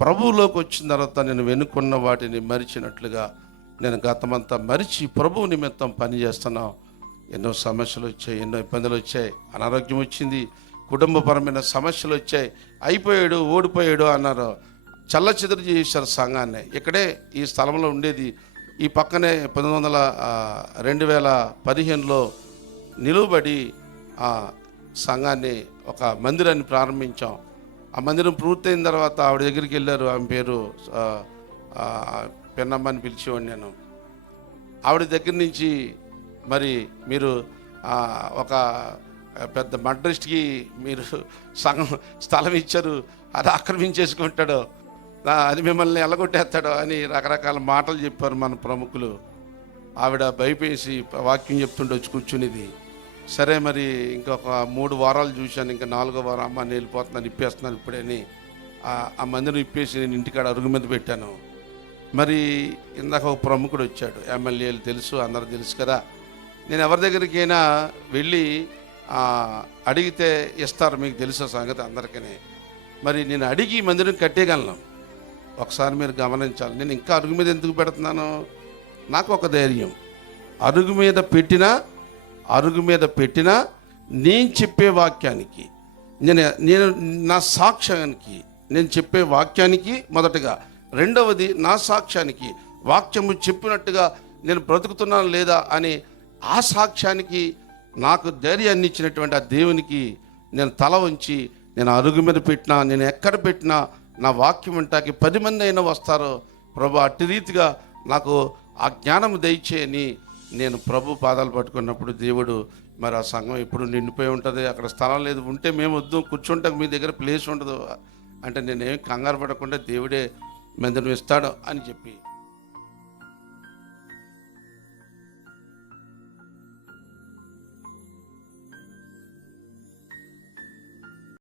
ప్రభువులోకి వచ్చిన తర్వాత నేను వెనుకున్న వాటిని మరిచినట్లుగా నేను గతమంతా మరిచి ప్రభువు నిమిత్తం పనిచేస్తున్నాం. ఎన్నో సమస్యలు వచ్చాయి, ఎన్నో ఇబ్బందులు వచ్చాయి, అనారోగ్యం వచ్చింది, కుటుంబపరమైన సమస్యలు వచ్చాయి. అయిపోయాడు, ఓడిపోయాడు అన్నారు. చల్లచెదురు చేశారు సంఘాన్ని. ఇక్కడే ఈ స్థలంలో ఉండేది. ఈ పక్కనే 2015లో నిలువబడి ఆ సంఘాన్ని, ఒక మందిరాన్ని ప్రారంభించాం. ఆ మందిరం పూర్తయిన తర్వాత ఆవిడ దగ్గరికి వెళ్ళారు. ఆమె పేరు పెన్నమ్మని పిలిచేవాడిని నేను. ఆవిడ దగ్గర నుంచి మరి మీరు ఒక పెద్ద మడ్రిస్ట్కి మీరు సంఘం స్థలం ఇచ్చారు, అది ఆక్రమించేసుకుంటాడు, అది మిమ్మల్ని ఎల్లగొట్టేస్తాడు అని రకరకాల మాటలు చెప్పారు మన ప్రముఖులు. ఆవిడ భయపేసి వాక్యం చెప్తుంటే వచ్చి కూర్చునేది. సరే మరి ఇంకొక 3 వారాలు చూశాను, ఇంకా 4వ వారం అమ్మ నేను వెళ్ళిపోతున్నాను, ఇప్పేస్తున్నాను ఇప్పుడని ఆ మందిరం ఇప్పేసి నేను ఇంటికాడ అరుగు మీద పెట్టాను. మరి ఇందాక ఒక ప్రముఖుడు వచ్చాడు, ఎమ్మెల్యేలు తెలుసు, అందరూ తెలుసు కదా. నేను ఎవరి దగ్గరికైనా వెళ్ళి అడిగితే ఇస్తారు, మీకు తెలుసు సంగతి అందరికీ. మరి నేను అడిగి మందిరం కట్టేయగలను. ఒకసారి మీరు గమనించాలి, నేను ఇంకా అరుగు మీద ఎందుకు పెడుతున్నాను? నాకు ఒక ధైర్యం, అరుగు మీద పెట్టినా నేను చెప్పే వాక్యానికి, నేను నా సాక్ష్యానికి, నేను చెప్పే వాక్యానికి మొదటగా, రెండవది నా సాక్ష్యానికి, వాక్యము చెప్పినట్టుగా నేను బ్రతుకుతున్నాను లేదా అని ఆ సాక్ష్యానికి నాకు ధైర్యాన్ని ఇచ్చినటువంటి ఆ దేవునికి నేను తల వంచి, నేను అరుగు మీద పెట్టినా, నేను ఎక్కడ పెట్టినా నా వాక్యం వింటాకి 10 మంది అయినా వస్తారో ప్రభు, అట్టి రీతిగా నాకు ఆ జ్ఞానం దయచేయని నేను ప్రభు పాదాలు పట్టుకున్నప్పుడు దేవుడు మరి ఆ సంఘం ఎప్పుడు నిండిపోయి ఉంటుంది. అక్కడ స్థలం లేదు, ఉంటే మేము వద్దు, కూర్చుంటాక మీ దగ్గర ప్లేస్ ఉండదు అంటే నేనేం కంగారు పడకుండా దేవుడే మందిరం ఇస్తాడు అని చెప్పి